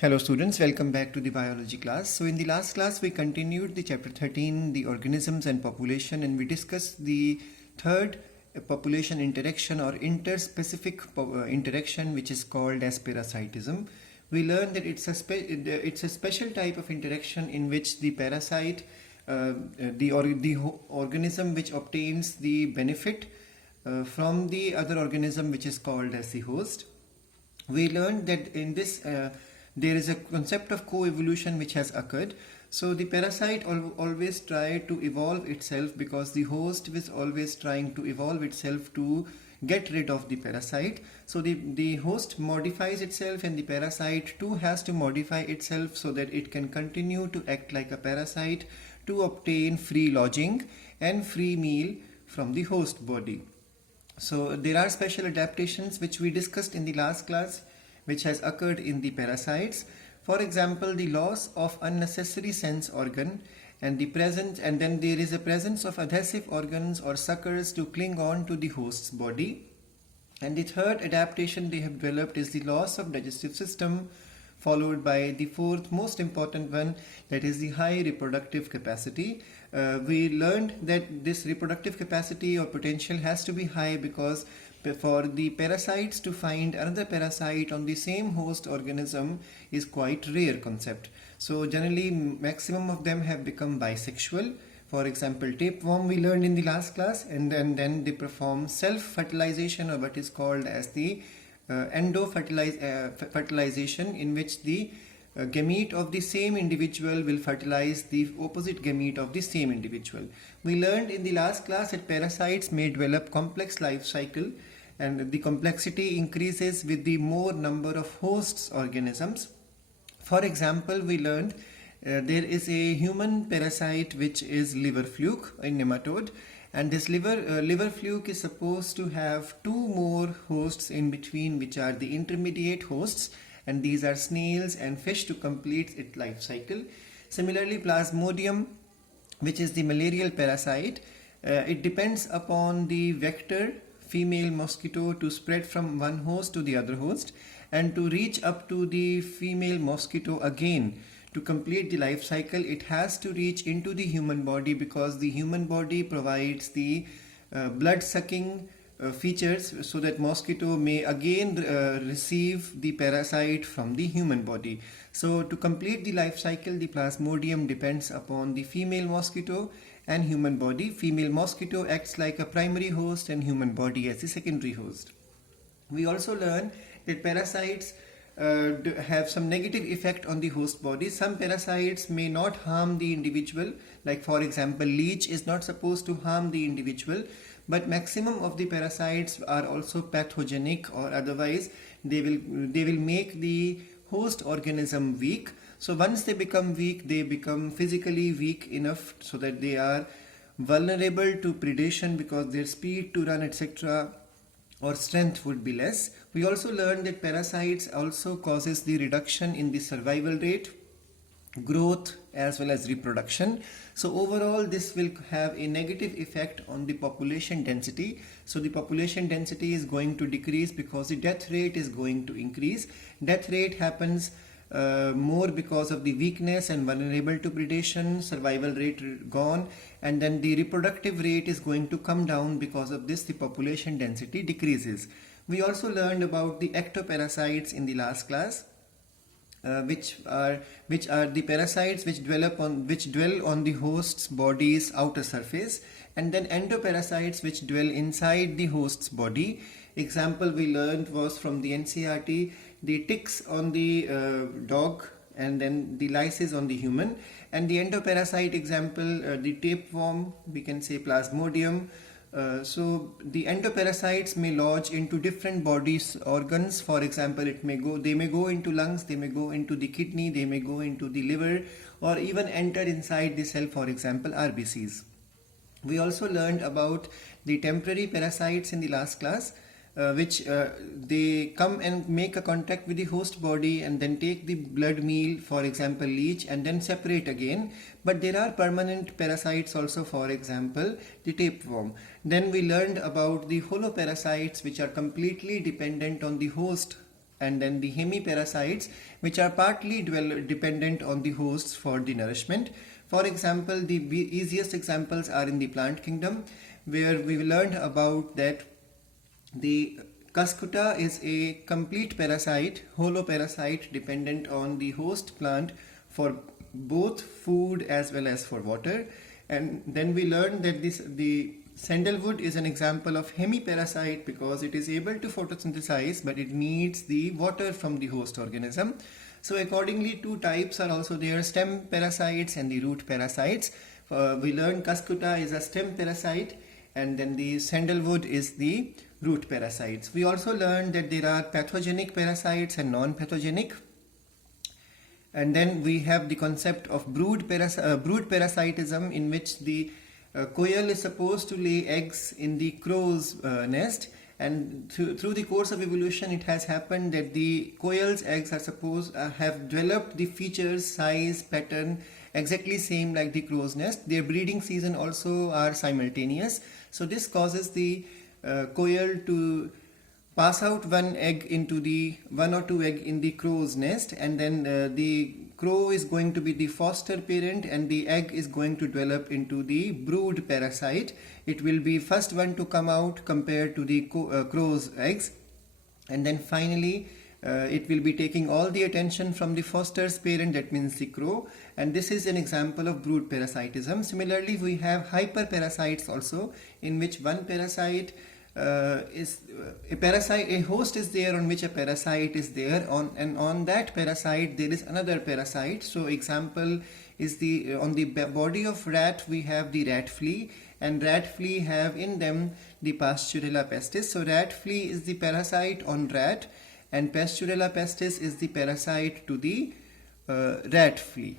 Hello students, welcome back to the biology class. So in the last class we continued the chapter 13, the organisms and population, and we discussed the third population interaction or interspecific interaction, which is called as parasitism. We learned that it's a special type of interaction in which the parasite, the organism which obtains the benefit from the other organism which is called as the host. We learned that in this there is a concept of coevolution which has occurred. So the parasite always try to evolve itself because the host is always trying to evolve itself to get rid of the parasite. So the host modifies itself and the parasite too has to modify itself so that it can continue to act like a parasite to obtain free lodging and free meal from the host body. So there are special adaptations which we discussed in the last class which has occurred in the parasites. For example, the loss of unnecessary sense organ and then there is a presence of adhesive organs or suckers to cling on to the host's body. And the third adaptation they have developed is the loss of digestive system, followed by the fourth most important one, that is the high reproductive capacity. We learned that this reproductive capacity or potential has to be high because for the parasites to find another parasite on the same host organism is quite rare concept. So generally maximum of them have become bisexual. For example, tapeworm we learned in the last class, and then they perform self-fertilization, or what is called as the fertilization, in which the gamete of the same individual will fertilize the opposite gamete of the same individual. We learned in the last class that parasites may develop complex life cycle, and the complexity increases with the more number of hosts organisms. For example, we learned there is a human parasite which is liver fluke in nematode, and this liver fluke is supposed to have two more hosts in between, which are the intermediate hosts, and these are snails and fish to complete its life cycle. Similarly, Plasmodium, which is the malarial parasite, it depends upon the vector female mosquito to spread from one host to the other host and to reach up to the female mosquito again. To complete the life cycle, it has to reach into the human body because the human body provides the blood sucking features so that mosquito may again receive the parasite from the human body. So to complete the life cycle, the Plasmodium depends upon the female mosquito and human body. Female mosquito acts like a primary host and human body as the secondary host. We also learn that parasites have some negative effect on the host body. Some parasites may not harm the individual, like for example leech is not supposed to harm the individual, but maximum of the parasites are also pathogenic, or otherwise they will make the host organism weak. So once they become weak, they become physically weak enough so that they are vulnerable to predation because their speed to run, etc., or strength would be less. We also learned that parasites also causes the reduction in the survival rate, growth, as well as reproduction. So overall this will have a negative effect on the population density. So the population density is going to decrease because the death rate is going to increase. Death rate happens more because of the weakness and vulnerable to predation, survival rate gone, and then the reproductive rate is going to come down. Because of this, the population density decreases. We also learned about the ectoparasites in the last class, which are the parasites which dwell on the host's body's outer surface, and then endoparasites which dwell inside the host's body. Example we learned was from the NCERT, the ticks on the dog and then the lice on the human. And the endoparasite example, the tapeworm, we can say Plasmodium. So the endoparasites may lodge into different body's organs. For example, they may go into lungs, they may go into the kidney, they may go into the liver, or even enter inside the cell, for example RBCs. We also learned about the temporary parasites in the last class, which they come and make a contact with the host body and then take the blood meal, for example leech, and then separate again. But there are permanent parasites also, for example the tapeworm. Then we learned about the holoparasites, which are completely dependent on the host and then the hemiparasites, which are partly dependent on the hosts for the nourishment. For example, the easiest examples are in the plant kingdom, where we learned about that the Cuscuta is a complete parasite, holoparasite, dependent on the host plant for both food as well as for water. And then we learned that the sandalwood is an example of hemiparasite because it is able to photosynthesize, but it needs the water from the host organism. So accordingly, two types are also there, stem parasites and the root parasites. We learned Cuscuta is a stem parasite, and then the sandalwood is the root parasites. We also learned that there are pathogenic parasites and non-pathogenic. And then we have the concept of brood parasitism, in which the quail is supposed to lay eggs in the crow's nest, and through the course of evolution it has happened that the quail's eggs are supposed have developed the features, size, pattern exactly same like the crow's nest. Their breeding season also are simultaneous, so this causes the quail to pass out one or two egg in the crow's nest, and then the crow is going to be the foster parent, and the egg is going to develop into the brood parasite. It will be first one to come out compared to the crow's eggs, and then finally it will be taking all the attention from the foster's parent, that means the crow, and this is an example of brood parasitism. Similarly, we have hyperparasites also, in which one parasite a host is there on which a parasite is there, and on that parasite there is another parasite. So example is on the body of rat we have the rat flea, and rat flea have in them the Pasteurella pestis. So rat flea is the parasite on rat, and Pasteurella pestis is the parasite to the rat flea.